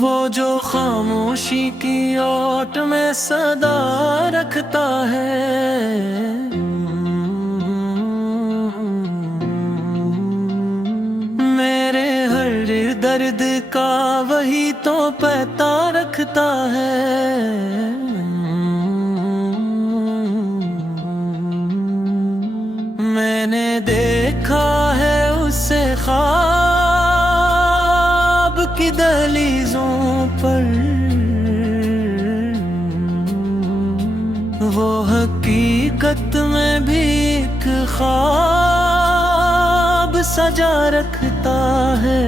वो जो खामोशी की ओट में सदा रखता है, मेरे हर दर्द का वही तो पता रखता है। मैंने देखा है उसे ख्वाब की दहलीजों पर, वो हकीकत में भी एक ख्वाब सजा रखता है।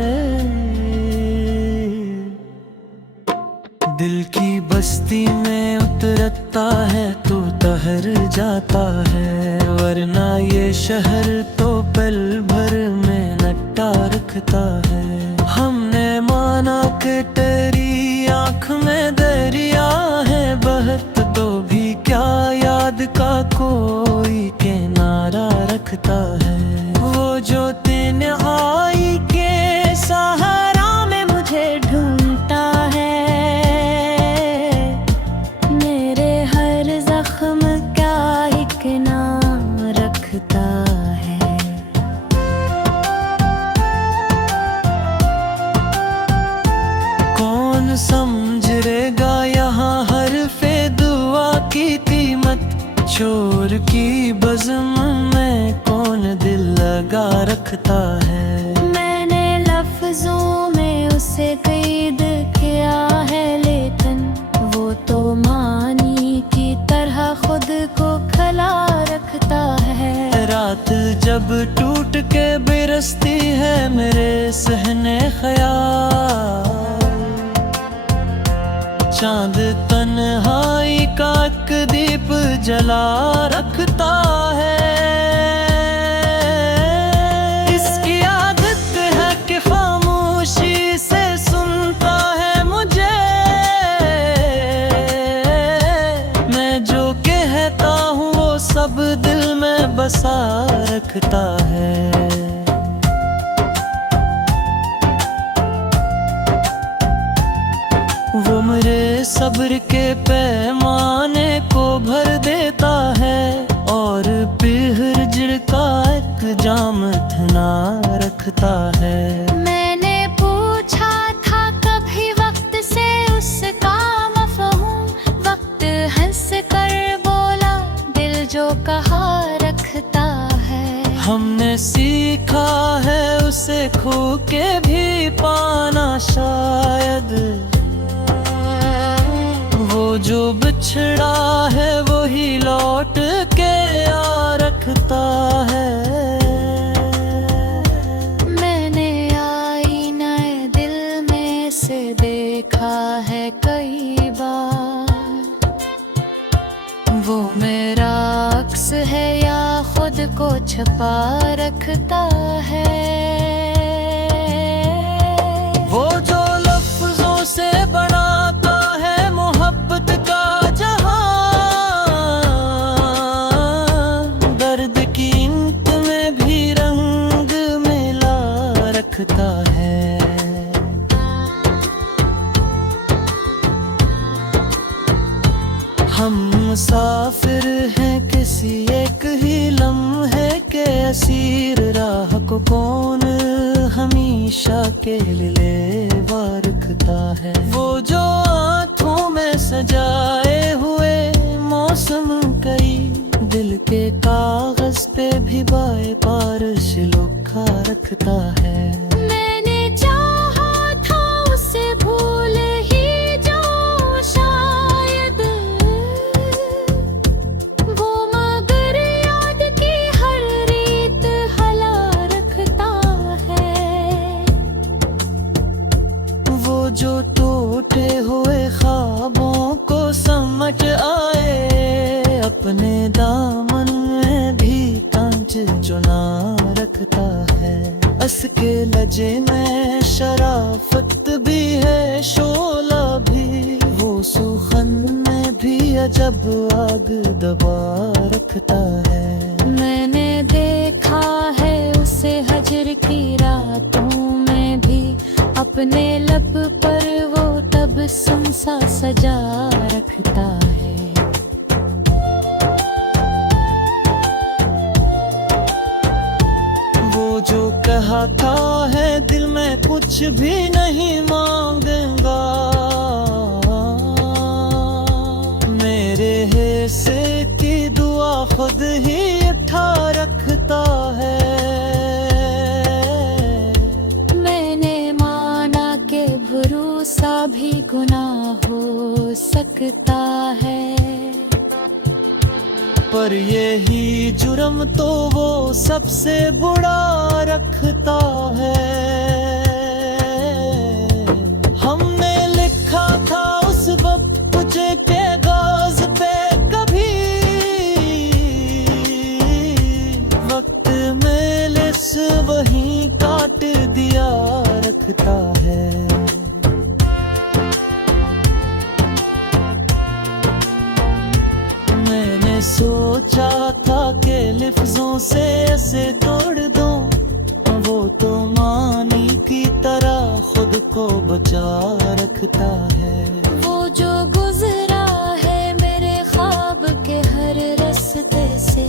दिल की बस्ती में उतरता है तो ठहर जाता है, वरना ये शहर तो पल भर में नट्टा रखता है। हमने माना कि तेरी आँख में दरिया है बहत, तो भी क्या याद का कोई किनारा रखता है। वो जो तन्हाई के सहारा में मुझे ढूंढता है, मेरे हर जख्म का एक नाम रखता है। कौन समझेगा यहाँ हरफ़े दुआ की कीमत, चोर की बज़्म में कौन दिल लगा रखता है। मैंने लफ्जों में उसे कैद किया है, लेकिन वो तो मानी की तरह खुद को खला रखता है। रात जब टूट के बिरसती है मेरे सहने ख्याल, चांद तन्हाई का एक दीप जला रखता है। इसकी आदत है कि खामोशी से सुनता है मुझे, मैं जो कहता हूँ वो सब दिल में बसा रखता है। वो मेरे सब्र के पैमाने को भर देता है, और पीहर जिर का एक जाम थना रखता है। मैंने पूछा था कभी वक्त से उसका मफ़हूम, वक्त हंस कर बोला दिल जो कहा रखता है। हमने सीखा है उसे खो के भी पाना शायद, वो जो बिछड़ा है वही लौट के आ रखता है। मैंने आईना दिल में से देखा है कई बार, वो मेरा अक्स है या खुद को छुपा रखता है। वो जो लफ्जों से बनाता है मोहब्बत का जहां, दर्द की इंक में भी रंग मिला रखता है। हम मुसाफिर हैं किसी एक ही लम्हे के असीर, राह को कौन हमेशा के लिए रखता है। वो जो आँखों में सजाए हुए मौसम कई, दिल के कागज पे भी बाए पारश लिखा रखता है। मैंने चाहा था उसे भूल ही जाऊं शायद, वो मगर याद की हर रीत हला रखता है। वो जो टूटे हुए ख्वाबों को समझ आए, अपने दामन में भी कांच चुना रखता है। अस के लजे में शराफत भी है शोला भी, वो सुखन में भी अजब आग दबा रखता है। मैंने देखा है उसे हजर की रातों में भी, अपने लब पर वो तबस्सुम सा सजा रखता है। वो जो कहता है दिल में कुछ भी नहीं मांगूंगा, मेरे हिस्से की दुआ खुद ही उठा रखता है। मैंने माना कि भरोसा भी गुनाह हो सकता है, पर यही जुर्म तो वो सबसे बुरा रखता है। हमने लिखा था उस वक्त मुझे के कागज पे, कभी वक्त में लिस वहीं काट दिया रखता है। मैंने सोचा था कि लिफ्ज़ों से ऐसे तोड़ दूं, वो तो मानी की तरह खुद को बचा रखता है। वो जो गुजरा है मेरे ख्वाब के हर रास्ते से,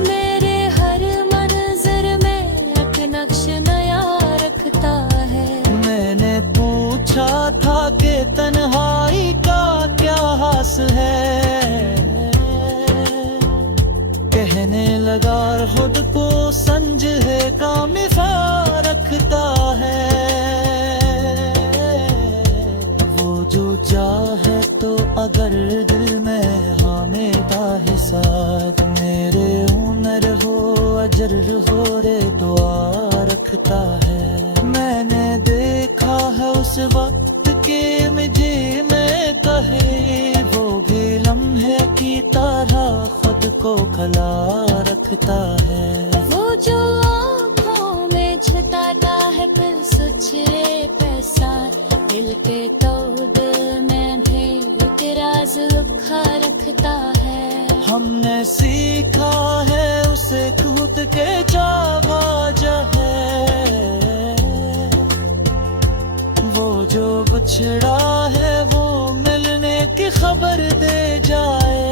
मेरे हर मंजर में एक नक्श नया रखता है। मैंने पूछा था कि तन्हाई का क्या हास है, कहने लगा खुद को संजहे का मिसा रखता है। वो जो चाहे तो अगर दिल में हामिदा हिसाब, मेरे हुनर हो अजर हो रे दुआ रखता है। मैंने देखा है उस वक्त के मुझे में कहे, वो भी लम्हे की तरह खुद को खला रखता है। वो जो आँखों में छुटाता है फिर सुचरे पैसा, दिल पे तो दिल में भी एक राज लुका रखता है। हमने सीखा है उसे कूद के जावा है, वो जो बिछड़ा है वो मिलने की खबर दे जाए।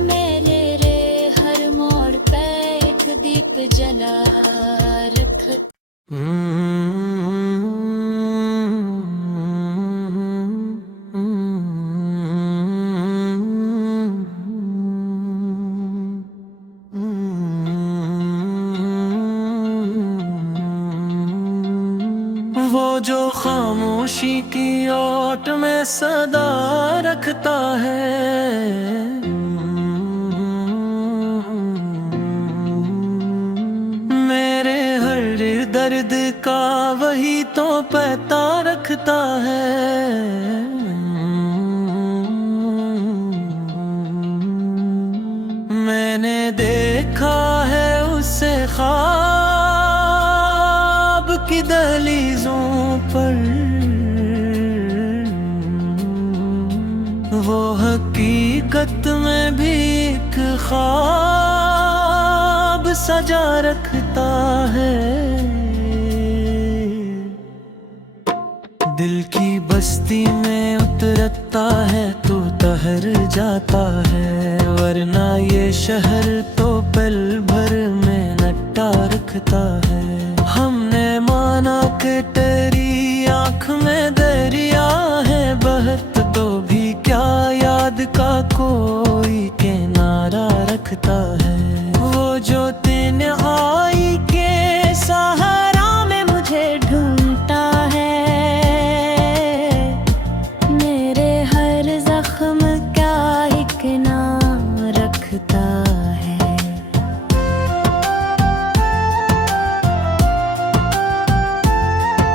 मेरे रे हर मोड़ पे एक दीप जला रख। वो जो खामोशी की ओट में सदा रखता है, मेरे हर दर्द का वही तो पता रखता है। मैंने देखा है उससे ख्वाब की दहलीजों पर, वो हकीकत में भी एक ख्वाब सजा रखता है। दिल की बस्ती में उतरता है तो ठहर जाता है, वरना ये शहर तो पल भर में नट्टा रखता है। हमने माना कि तेरी आँख में दरिया है बहत, तो भी क्या याद का कोई किनारा रखता है। वो जो तन्हाई के सहारा में मुझे ढूंढता है, मेरे हर जख्म का एक नाम रखता है।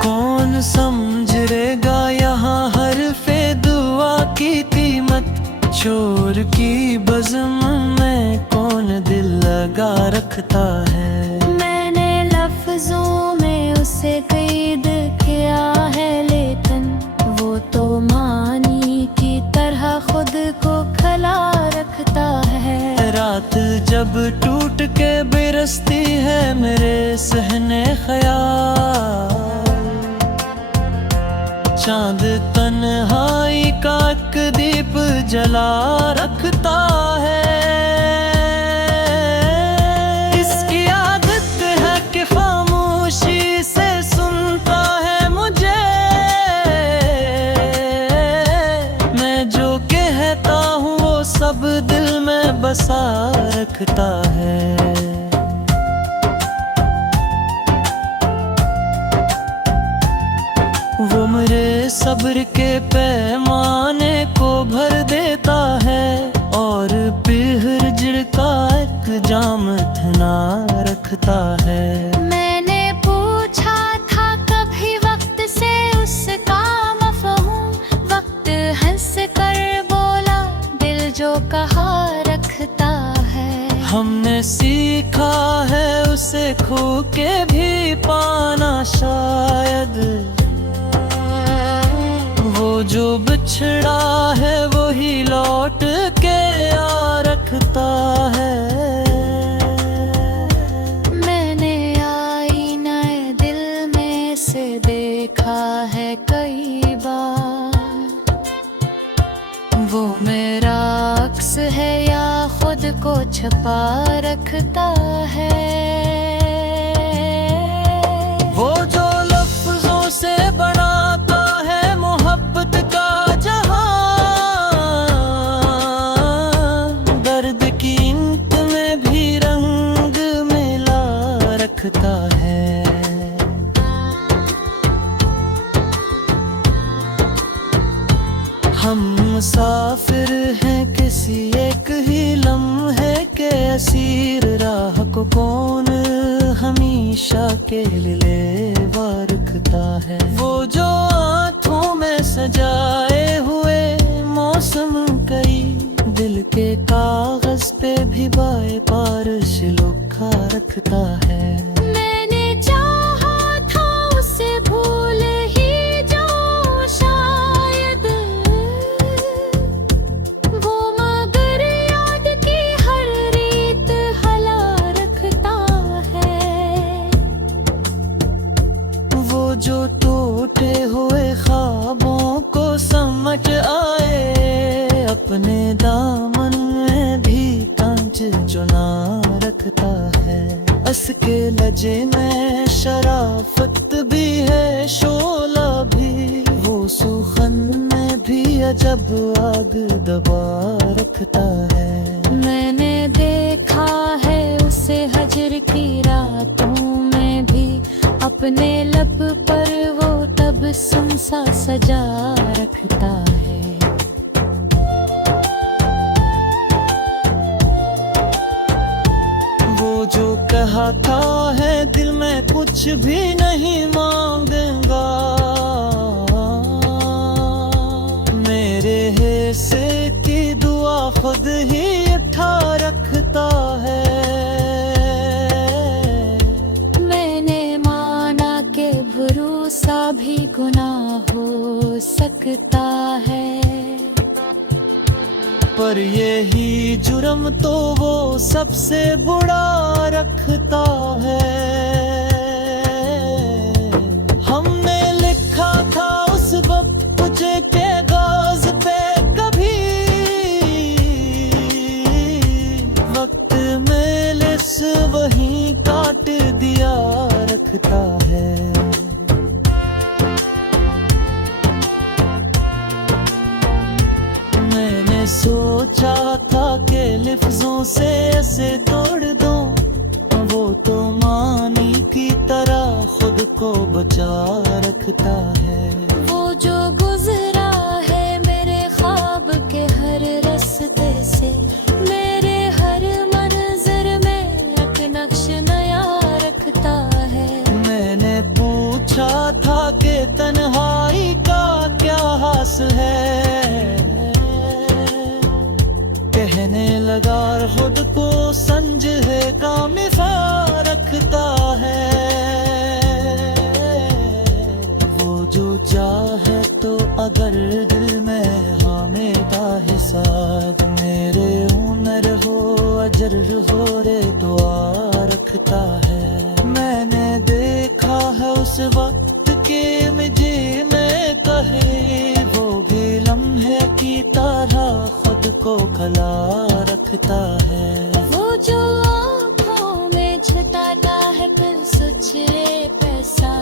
कौन समझेगा यहाँ हरफ़े दुआ की कीमत, चोर की बज़्म में कौन दिल लगा रखता है। मैंने लफ्जों में उसे कैद किया है, लेकिन वो तो मानी की तरह खुद को खला रखता है। रात जब टूट के बिरसती है मेरे सहने ख्याल, चांद तन्हाई का एक दीप जला रखता है। इसकी आदत है कि खामोशी से सुनता है मुझे। मैं जो कहता हूँ वो सब दिल में बसा रखता है। वो मेरे सब्र के पैमाने को भर देता है और पिहर का एक जाम थना रखता है। मैंने पूछा था कभी वक्त से उसका मफ़हूम, वक्त हंस कर बोला दिल जो कहा रखता है। हमने सीखा है उसे खो के भी पाना शायद। वो जो बिछड़ा है वही लौट के आ रखता है। मैंने आईने दिल में से देखा है कई बार, वो मेरा अक्स है या खुद को छुपा रखता है। वो जो लफ्जों से बनाता है मोहब्बत का जहां, दर्द की इंक में भी रंग मिला रखता है। हम मुसाफिर हैं किसी एक ही लम्हे के असीर, राह को कौन हमेशा के लिए रखता है। वो जो आँखों में सजाए हुए मौसम कई दिल के कागज पे भी बाए पारश लिखा रखता है। मैंने चाहा था उसे भूल ही जाऊं शायद, वो मगर याद की हर रीत हला रखता है। वो जो टूटे हुए ख्वाबों को समझ आए, अपने दामन में भी कांच चुना रखता है। अस के लजे में शराफत भी है शोला भी, वो सुखन में भी अजब आग दबा रखता है। मैंने देखा है उसे हजर की रातों में भी, अपने लब पर वो तबस्सुम सा सजा रखता है। वो जो कहा था है दिल में कुछ भी नहीं मांगूंगा, मेरे हिस्से की दुआ खुद ही उठा रखता है। मैंने माना कि भरोसा भी गुनाह हो सकता है, पर यही जुर्म तो वो सबसे बुरा रखता है। हमने लिखा था उस वक्त कुछ के कागज पे कभी, वक्त में लिस वही काट दिया रखता है। मैंने सोचा था कि लफ्जों से ऐसे तोड़ दूं, वो तो मानी की तरह खुद को बचा रखता है। वो जो गुजरा है मेरे ख्वाब के हर रास्ते से, मेरे हर मंजर में एक नक्श नया रखता है। मैंने पूछा था कि तन्हाई का क्या हासिल है, कहने लगा खुद को संज है का मिसा रखता है। वो जो चाहे तो अगर दिल में हामेदा हिसाब, मेरे हुनर हो अजर हो रे दुआ रखता है। मैंने देखा है उस वक्त के मुझे में कहे को खला रखता है। वो जो आँखों में छटाता है फिर सुचरे पैसा,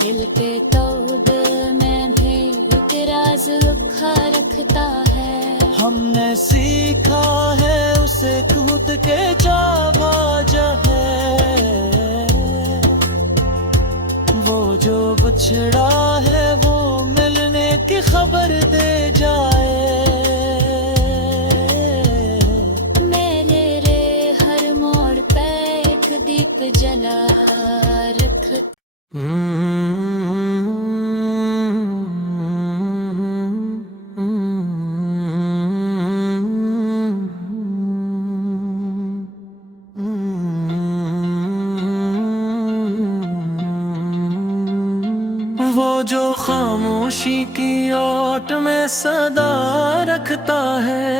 दिल पे तो दिल में भी एक राज लुका रखता है। हमने सीखा है उसे कूद के जावा है, वो जो बछड़ा है वो मिलने की खबर दे जाए। मेरे रे हर मोड़ पे एक दीप जला रख। वो जो खामोशी की ओट में सदा रखता है,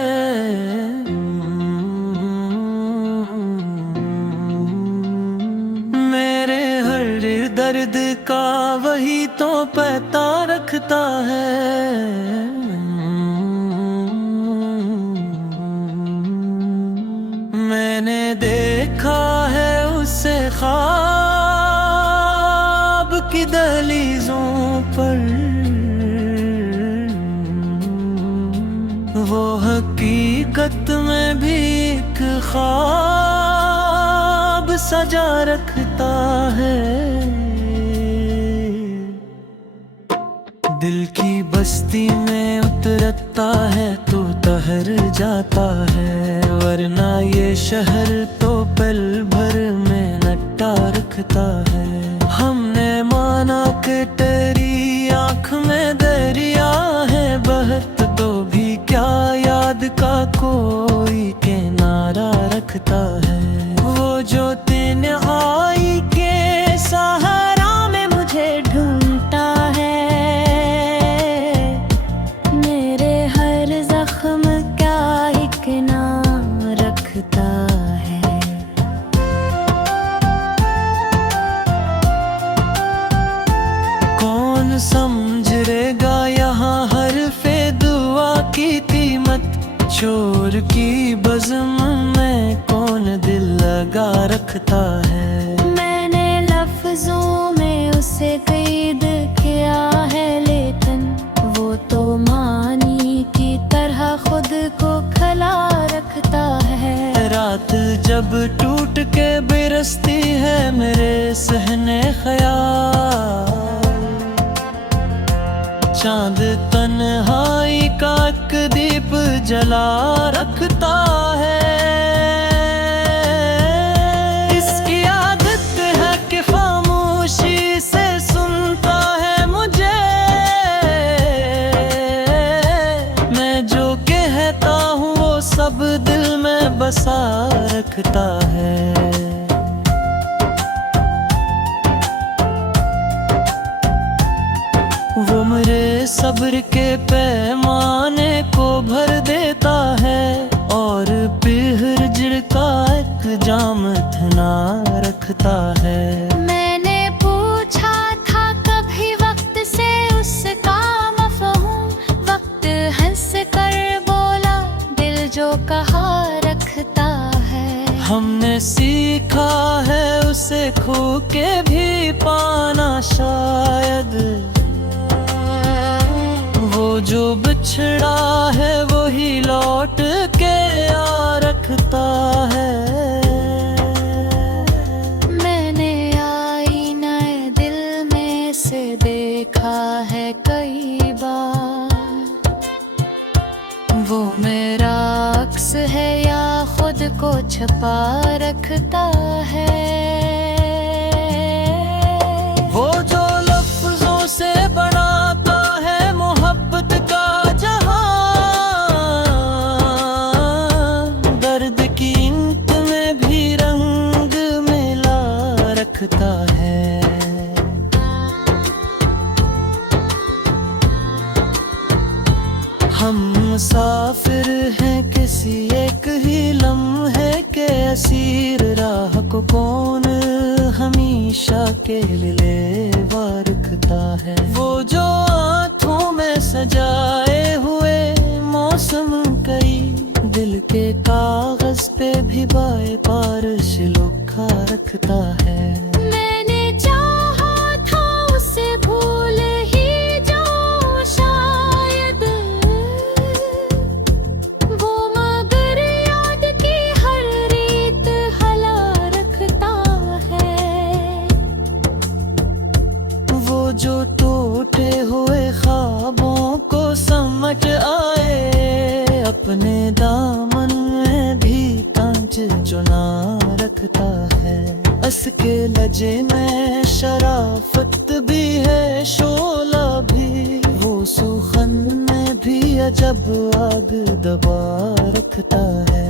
मेरे हर दर्द का वही तो पता रखता है। मैंने देखा है उसे ख्वाब की दहलीजों पर, वो हकीकत में भी एक ख्वाब सजा रखता है। दिल की बस्ती में उतरता है तो ठहर जाता है, वरना ये शहर तो पल भर में नट्टा रखता है। हमने माना कि तेरी आँख में दरिया है, बहत तो भी क्या याद का कोई किनारा रखता है। वो जो तन्हाई के सहारा में मुझे ढूंढता है, मेरे हर जख्म का एक नाम रखता है। कौन समझेगा यहाँ हरफ़े दुआ की कीमत, चोर की बज़्म में कौन दिल लगा रखता है। मैंने लफ्जों में उसे कैद किया है, लेकिन वो तो मानी की तरह खुद को खला रखता है। रात जब टूट के बिरसती है मेरे सहने ख्याल, चांद तन्हाई का एक दीप जला रखता है। इसकी आदत है कि खामोशी से सुनता है मुझे, मैं जो कहता हूँ वो सब दिल में बसा रखता है। वो मेरे सब्र के पैमाने को भर देता है, और पिहर का एक जाम थना रखता है। मैंने पूछा था कभी वक्त से उसका मफ़हूम, वक्त हंस कर बोला दिल जो कहा रखता है। हमने सीखा है उसे खो के भी पाना शायद, वो जो बिछड़ा है वही लौट के आ रखता है। मैंने आईना दिल में से देखा है कई बार, वो मेरा अक्स है या खुद को छुपा रखता है। वो जो लफ्जों से बनाता है मोहब्बत का जहां, दर्द की इंक में भी रंग मिला रखता है। हम मुसाफिर हैं किसी एक ही लम्हे के असीर, राह को कौन हमेशा के लिए रखता है। वो जो आँखों में सजाए हुए मौसम कई कागज पे भी बाय पार लिखा रखता है। मैंने चाहा था उसे भूल ही जाऊं शायद, वो मगर याद की हर रीत हला रखता है। वो जो टूटे हुए ख्वाबों को समझ आए, अपने दामन में भी कांच चुना रखता है। हंस के लजे में शराफत भी है, शोला भी, वो सुखन में भी अजब आग दबा रखता है।